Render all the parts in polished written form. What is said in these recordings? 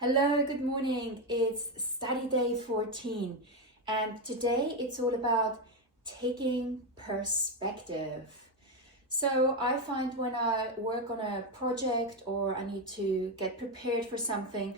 Hello, good morning. It's study day 14, and today it's all about taking perspective. So I find when I work on a project or I need to get prepared for something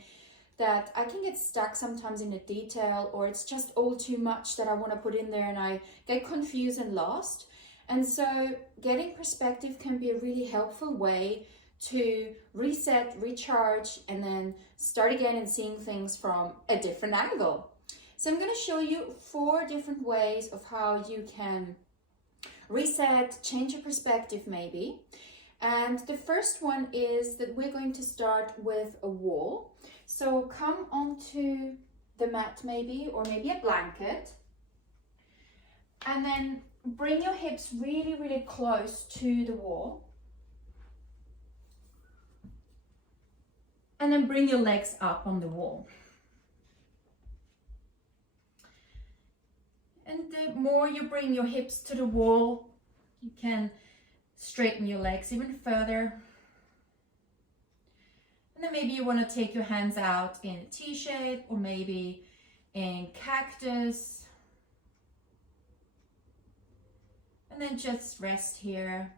that I can get stuck sometimes in a detail, or it's just all too much that I want to put in there and I get confused and lost. And so getting perspective can be a really helpful way to reset, recharge, and then start again and seeing things from a different angle. So I'm going to show you 4 different ways of how you can reset, change your perspective maybe. And the first one is that we're going to start with a wall. So come onto the mat maybe, or maybe a blanket. And then bring your hips really, really close to the wall. And then bring your legs up on the wall. And the more you bring your hips to the wall, you can straighten your legs even further. And then maybe you want to take your hands out in a T-shape or maybe in cactus. And then just rest here.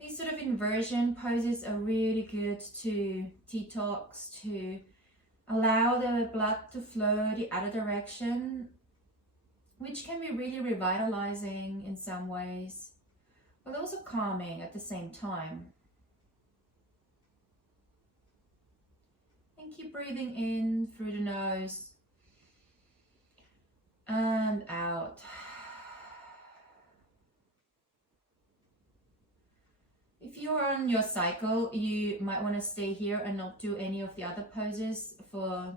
These sort of inversion poses are really good to detox, to allow the blood to flow the other direction, which can be really revitalizing in some ways, but also calming at the same time. And keep breathing in through the nose and out. If you're on your cycle, you might want to stay here and not do any of the other poses for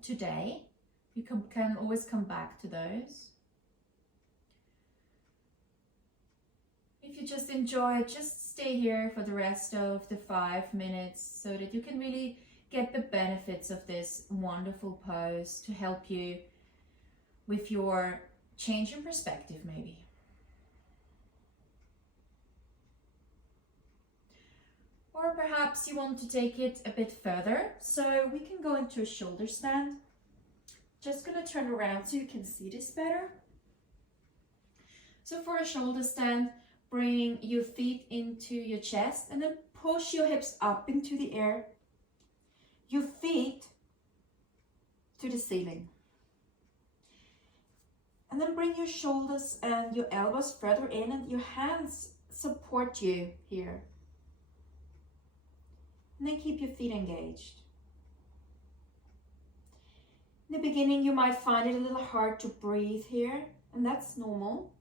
today. You can always come back to those. If you just enjoy it, just stay here for the rest of the 5 minutes so that you can really get the benefits of this wonderful pose to help you with your change in perspective maybe. Or perhaps you want to take it a bit further, so we can go into a shoulder stand. Just gonna turn around so you can see this better. So for a shoulder stand, bring your feet into your chest and then push your hips up into the air. Your feet to the ceiling. And then bring your shoulders and your elbows further in and your hands support you here. And then keep your feet engaged. In the beginning, you might find it a little hard to breathe here, and that's normal.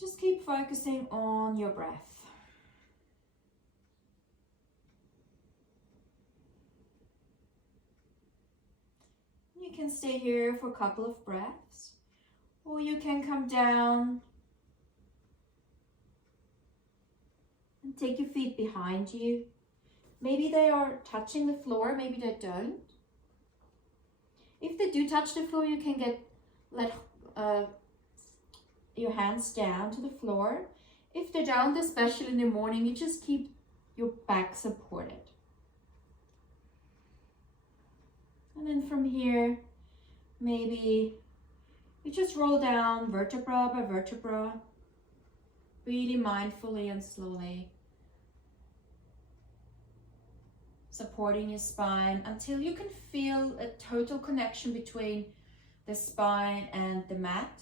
Just keep focusing on your breath. You can stay here for a couple of breaths, or you can come down and take your feet behind you. Maybe they are touching the floor, maybe they don't. If they do touch the floor, you can let your hands down to the floor. If they don't, especially in the morning, you just keep your back supported. And then from here, maybe you just roll down vertebra by vertebra, really mindfully and slowly, supporting your spine until you can feel a total connection between the spine and the mat.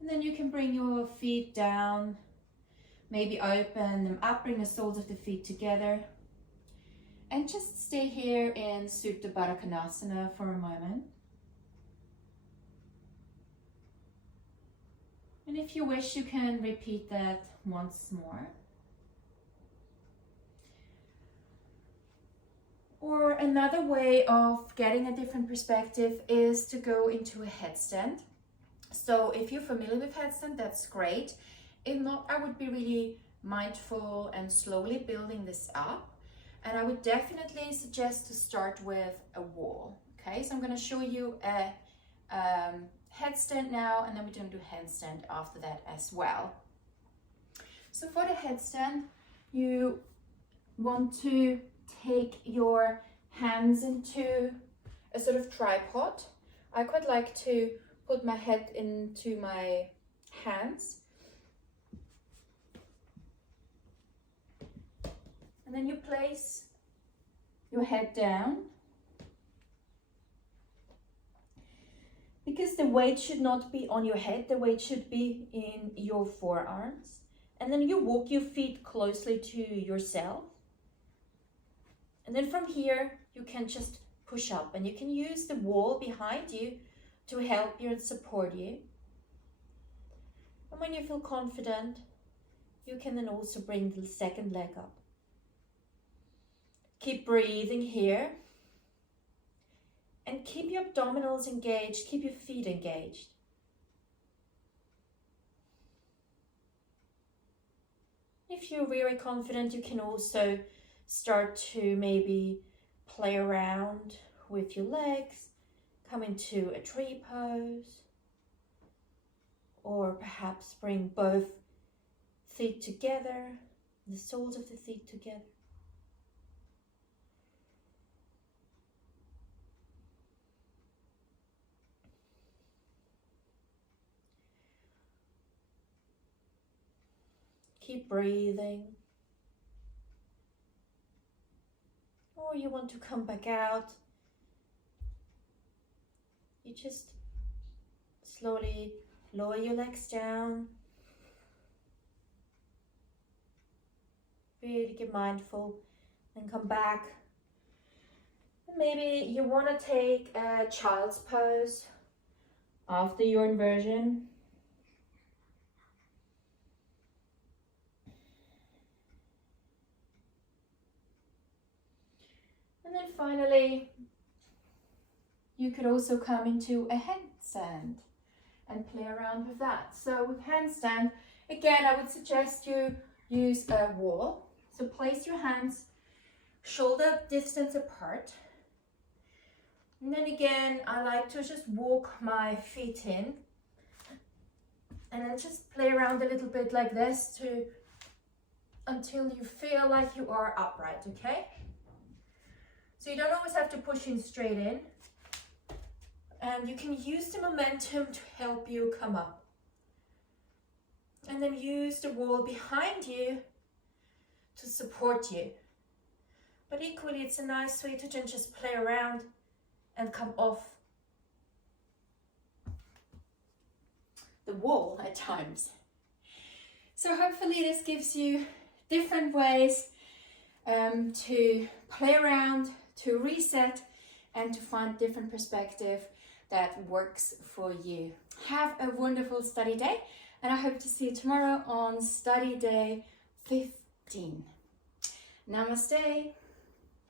And then you can bring your feet down, maybe open them up, bring the soles of the feet together, and just stay here in Supta Baddha Konasana for a moment. And if you wish, you can repeat that once more. Or another way of getting a different perspective is to go into a headstand. So if you're familiar with headstand, that's great. If not, I would be really mindful and slowly building this up. And I would definitely suggest to start with a wall. Okay, so I'm going to show you a headstand now, and then we're going to do handstand after that as well. So for the headstand, you want to take your hands into a sort of tripod. I quite like to put my head into my hands. And then you place your head down. Because the weight should not be on your head, the weight should be in your forearms. And then you walk your feet closely to yourself. And then from here, you can just push up, and you can use the wall behind you to help you and support you. And when you feel confident, you can then also bring the second leg up. Keep breathing here. And keep your abdominals engaged, keep your feet engaged. If you're very confident, you can also start to maybe play around with your legs, come into a tree pose, or perhaps bring both feet together, the soles of the feet together. Keep breathing. Or you want to come back out. You just slowly lower your legs down. Really get mindful and come back. And maybe you want to take a child's pose after your inversion. And then finally, you could also come into a handstand and play around with that. So with handstand, again, I would suggest you use a wall. So place your hands shoulder distance apart. And then again, I like to just walk my feet in and then just play around a little bit like this until you feel like you are upright, okay? So you don't always have to push in straight in. And you can use the momentum to help you come up. And then use the wall behind you to support you. But equally, it's a nice way to just play around and come off the wall at times. So hopefully this gives you different ways to play around, to reset, and to find different perspective that works for you. Have a wonderful study day, and I hope to see you tomorrow on study day 15. Namaste.